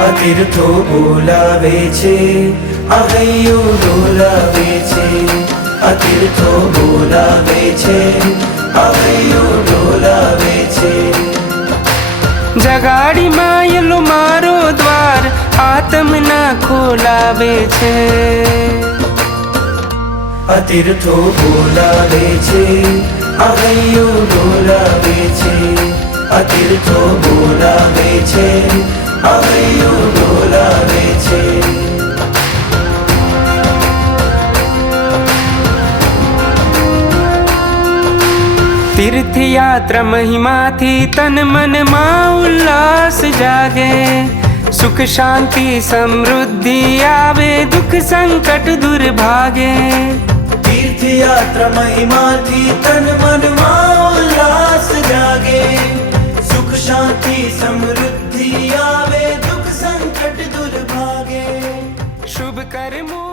આ તીર્થો બોલાવે છે, આ હૈયું ડોલાવે છે, આ તીર્થો બોલાવે છે, આ હૈયું ડોલાવે છે। જગાડી માયલો મારો દ્વાર આત્મના ખોલાવે છે। આ તીર્થો બોલાવે છે, આ હૈયું ડોલાવે છે, આ તીર્થો બોલાવે છે, આ હૈયું ડોલાવે છે। तीर्थयात्रा महिमाथी तन मन मां उल्लास जागे, सुख शांति समृद्धि आवे, दुख संकट दूर भागे। तीर्थयात्रा महिमाथी तन मन मां उल्लास जागे, सुख शांति समृद्धि आवे, दुख संकट दूर भागे। शुभ कर्मों